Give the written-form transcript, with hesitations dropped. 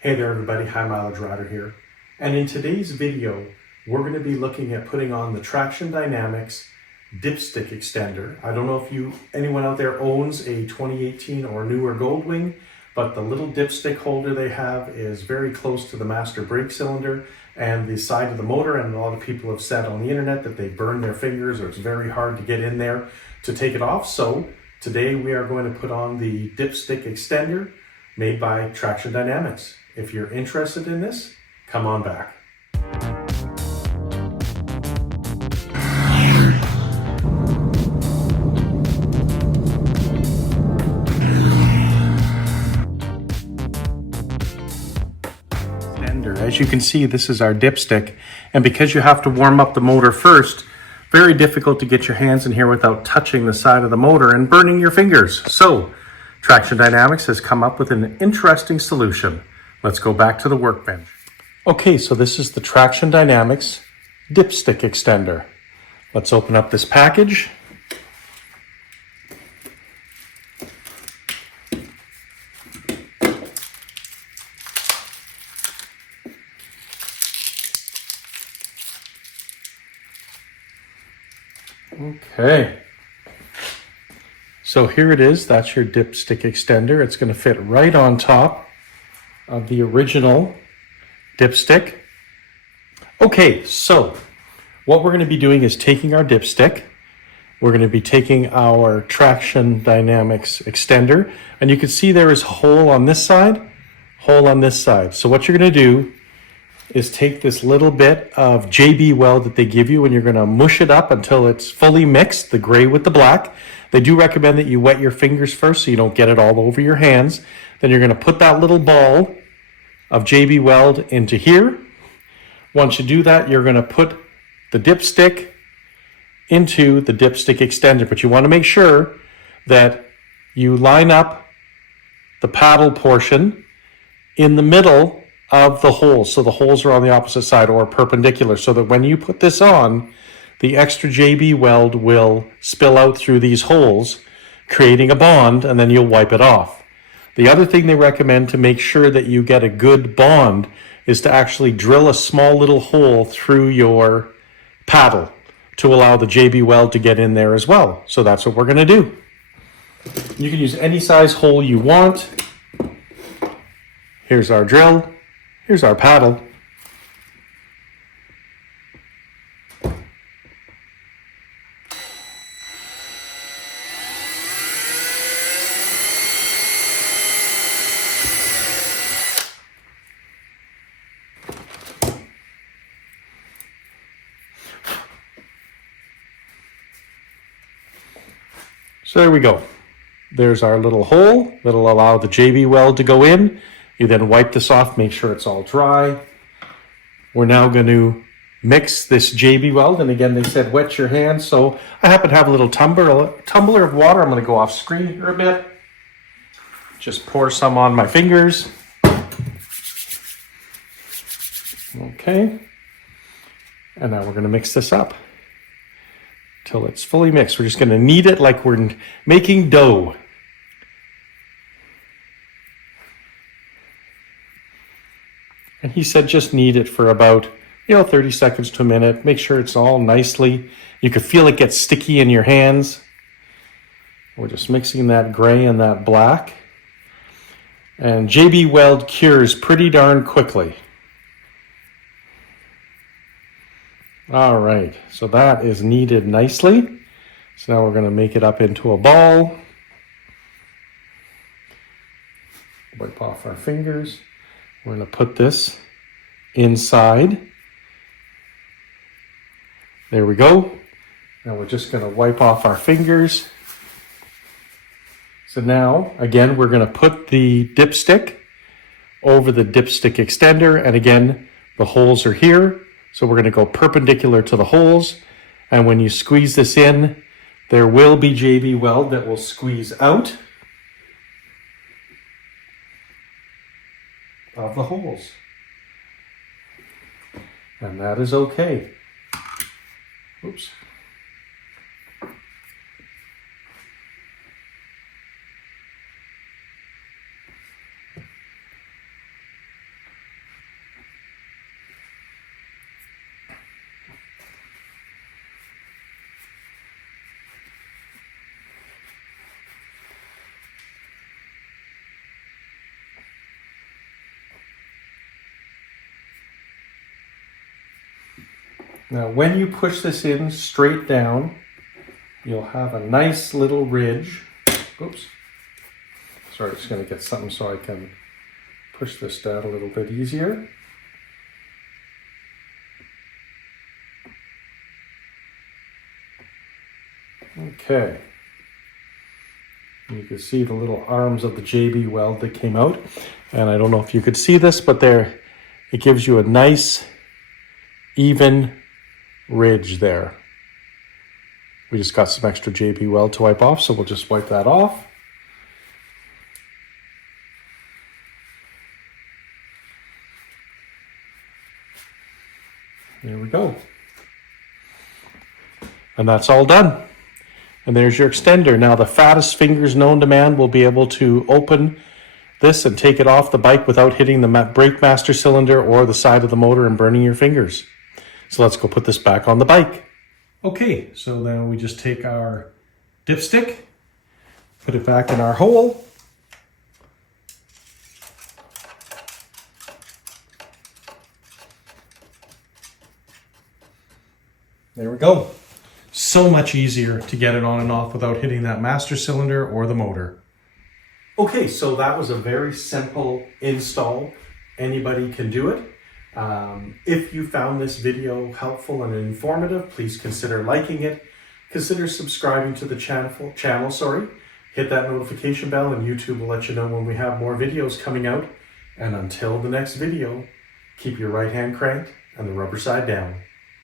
Hey there everybody, High Mileage Rider here. And in today's video, we're going to be looking at putting on the Traxxion Dynamics dipstick extender. I don't know if anyone out there owns a 2018 or newer Goldwing, but the little dipstick holder they have is very close to the master brake cylinder and the side of the motor, and a lot of people have said on the internet that they burn their fingers or it's very hard to get in there to take it off. So today we are going to put on the dipstick extender made by Traxxion Dynamics. If you're interested in this, come on back. As you can see, this is our dipstick, and because you have to warm up the motor first, very difficult to get your hands in here without touching the side of the motor and burning your fingers. So Traxxion Dynamics has come up with an interesting solution. Let's go back to the workbench. Okay, so this is the Traxxion Dynamics dipstick extender. Let's open up this package. Okay, so here it is. That's your dipstick extender. It's going to fit right on top of the original dipstick. Okay, so what we're going to be doing is taking our dipstick. We're going to be taking our Traxxion Dynamics extender, and you can see there is a hole on this side, hole on this side. So what you're going to do is take this little bit of JB Weld that they give you, and you're going to mush it up until it's fully mixed, the gray with the black. They do recommend that you wet your fingers first so you don't get it all over your hands. Then you're going to put that little ball of JB Weld into here. Once you do that, you're going to put the dipstick into the dipstick extender, but you want to make sure that you line up the paddle portion in the middle of the holes, so the holes are on the opposite side or perpendicular, so that when you put this on, the extra JB Weld will spill out through these holes, creating a bond, and then you'll wipe it off. The other thing they recommend to make sure that you get a good bond is to actually drill a small little hole through your paddle to allow the JB Weld to get in there as well. So that's what we're going to do. You can use any size hole you want. Here's our drill. Here's our paddle. So there we go. There's our little hole that'll allow the JB Weld to go in. You then wipe this off, make sure it's all dry. We're now going to mix this JB Weld, and again, they said wet your hands, so I happen to have a little tumbler of water. I'm going to go off screen here a bit. Just pour some on my fingers. Okay. And now we're going to mix this up till it's fully mixed. We're just going to knead it like we're making dough. And he said just knead it for about, 30 seconds to a minute. Make sure it's all nicely. You can feel it get sticky in your hands. We're just mixing that gray and that black. And JB Weld cures pretty darn quickly. All right, so that is kneaded nicely. So now we're going to make it up into a ball. Wipe off our fingers. We're going to put this inside. There we go. Now we're just going to wipe off our fingers. So now, again, we're going to put the dipstick over the dipstick extender. And again, the holes are here. So we're going to go perpendicular to the holes. And when you squeeze this in, there will be JB Weld that will squeeze out of the holes. And that is okay. Oops. Now, when you push this in straight down, you'll have a nice little ridge. Oops. Sorry, just going to get something so I can push this down a little bit easier. Okay. You can see the little arms of the JB weld that came out. And I don't know if you could see this, but there, it gives you a nice, even ridge there. We just got some extra JB weld to wipe off, so we'll just wipe that off. There we go. And that's all done. And there's your extender. Now the fattest fingers known to man will be able to open this and take it off the bike without hitting the brake master cylinder or the side of the motor and burning your fingers. So let's go put this back on the bike. Okay, so then we just take our dipstick, put it back in our hole. There we go. So much easier to get it on and off without hitting that master cylinder or the motor. Okay, so that was a very simple install. Anybody can do it. If you found this video helpful and informative, please consider liking it. Consider subscribing to the channel. Hit that notification bell and YouTube will let you know when we have more videos coming out. And until the next video, keep your right hand cranked and the rubber side down.